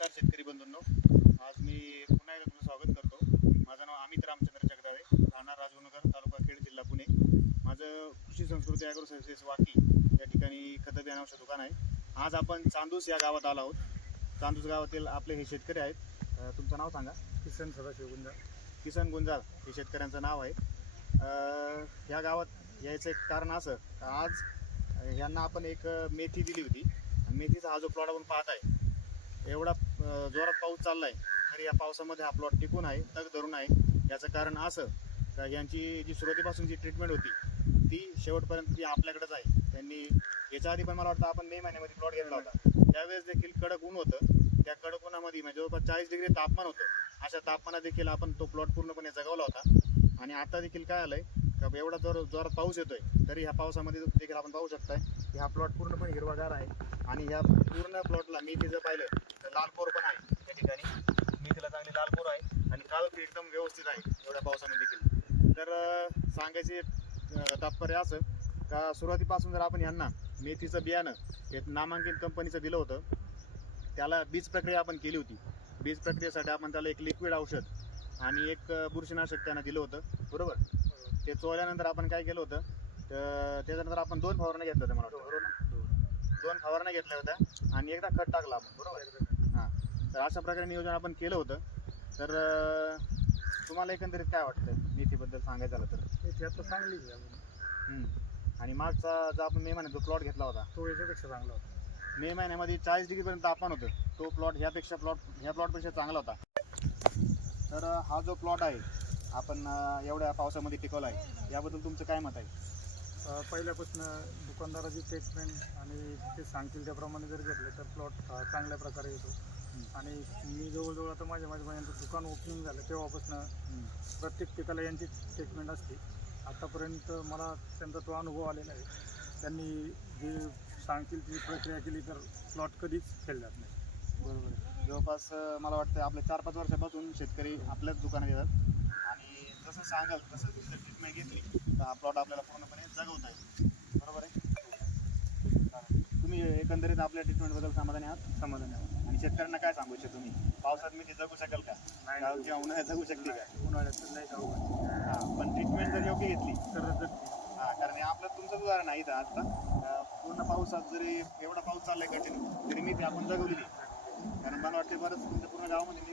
नमस्कार शेतकरी बंधूंनो. आज मी पुन्हा एकदा तुमचं स्वागत करतो. माझं नाव अमित रामचंद्र जगदाळे राहणार राजगुरुनगर तालुका खेड जिल्हा पुणे. माझं कृषी संस्कृती ॲग्रो सर्व्हिसेस वाकी या ठिकाणी खतं बियाणं औषध दुकान आहे. आज आपण चांदूस या गावात आलो आहोत. चांदूस गावातील आपले हे शेतकरी आहेत. तुमचं नाव सांगा. किसन सदाशिव गुंजा किसन गुंजाळ हे शेतकऱ्यांचं नाव आहे. अं, या गावात यायचं एक कारण असं आज यांना आपण एक मेथी दिली होती. मेथीचा हा जो प्लॉट आपण पाहत आहे एवढा जोरात पाऊस चाललाय तर या पावसामध्ये हा प्लॉट टिकून आहे तग धरून आहे. याचं कारण असं का यांची जी सुरुवातीपासून जी ट्रीटमेंट होती ती शेवटपर्यंत ती आपल्याकडेच आहे. त्यांनी याच्या आधी पण मला वाटतं आपण मे महिन्यामध्ये प्लॉट घेतला होता. त्यावेळेस देखील कडक ऊन होतं. त्या कडक उन्हामध्ये म्हणजे जवळपास चाळीस डिग्री तापमान होतं. अशा तापमानात देखील आपण तो प्लॉट पूर्णपणे जगवला होता. आणि आता देखील काय आलं आहे का एवढा जोर जोरात पाऊस येतोय तरी ह्या पावसामध्ये देखील आपण पाहू शकताय की हा प्लॉट पूर्णपणे हिरवागार आहे. आणि ह्या पूर्ण प्लॉटला मी तिचं पाहिलं लाल पोर पण आहे त्या ठिकाणी. मी तिला चांगली लाल पोर आहे आणि काळ एकदम व्यवस्थित आहे एवढ्या पावसाने देखील. तर सांगायचे तात्पर्य असं का सुरुवातीपासून जर आपण यांना मेथीचं बियाणं हे नामांकित कंपनीचं दिलं होतं त्याला बीज प्रक्रिया आपण केली होती. बीज प्रक्रियेसाठी आपण त्याला एक लिक्विड औषध आणि एक बुरशीनाशक त्यांना दिलं होतं. बरोबर? ते चोळल्यानंतर आपण काय केलं होतं? तर त्याच्यानंतर आपण दोन फवारण्या घेतल्या होत्या मला वाटतं. दोन फवारण्या घेतल्या होत्या आणि एकदा खत टाकला आपण. बरोबर? तर अशा प्रकारे नियोजन आपण केलं होतं. तर तुम्हाला एकंदरीत काय वाटतं मेथीबद्दल सांगायचं झालं तर. ती आता चांगलीच आहे. हम्म. आणि मागचा जो आपण मे महिन्यात जो प्लॉट घेतला होता तो याच्यापेक्षा चांगला होता. मे महिन्यामध्ये चाळीस डिग्रीपर्यंत तापमान होतं. तो प्लॉट ह्यापेक्षा प्लॉट ह्या प्लॉटपेक्षा चांगला होता. तर हा जो प्लॉट आहे आपण अं, एवढ्या पावसामध्ये टिकवला आहे याबद्दल तुमचं काय मत आहे? पहिल्यापासून दुकानदाराची ट्रीटमेंट आणि ते सांगतील त्याप्रमाणे जर घेतले तर प्लॉट चांगल्या प्रकारे येतो. आणि मी जवळजवळ आता माझ्या माझ्या यांचं दुकान ओपनिंग झालं तेव्हापासून प्रत्येक पिकाला यांची ट्रीटमेंट असते. आतापर्यंत मला त्यांचा तो अनुभव आलेला आहे. त्यांनी जे सांगतील ती प्रक्रिया केली तर प्लॉट कधीच फेल जात नाही. बरोबर आहे. जवळपास मला वाटतं आपल्या चार पाच वर्षापासून शेतकरी आपल्याच दुकानात येतात आणि जसं सांगाल तसं तुमचं ट्रीटमेंट घेतली. हा प्लॉट आपल्याला पूर्णपणे जगवता येईल. बरोबर आहे? चालेल. तुम्ही एकंदरीत आपल्या ट्रीटमेंटबद्दल समाधानी आहात? समाधान आहे आणि शेतकऱ्यांना काय सांगू इच्छिता तुम्ही? पावसात मी ते जगू शकाल का? नाही. गाव किंवा उन्हाळ्यात जगू शकते का? उन्हाळ्यात तर नाही जाऊ हां पण ट्रीटमेंट जर योग्य घेतली तर जर हां कारण हे आपलं तुमचं उदाहरण आहे इथं आता अं, पूर्ण पावसात जरी एवढा पाऊस चाललाय कंटिन्यू तरी मी ती आपण जगवलेली कारण मला वाटते बरंच तुमच्या पूर्ण गावामध्ये मी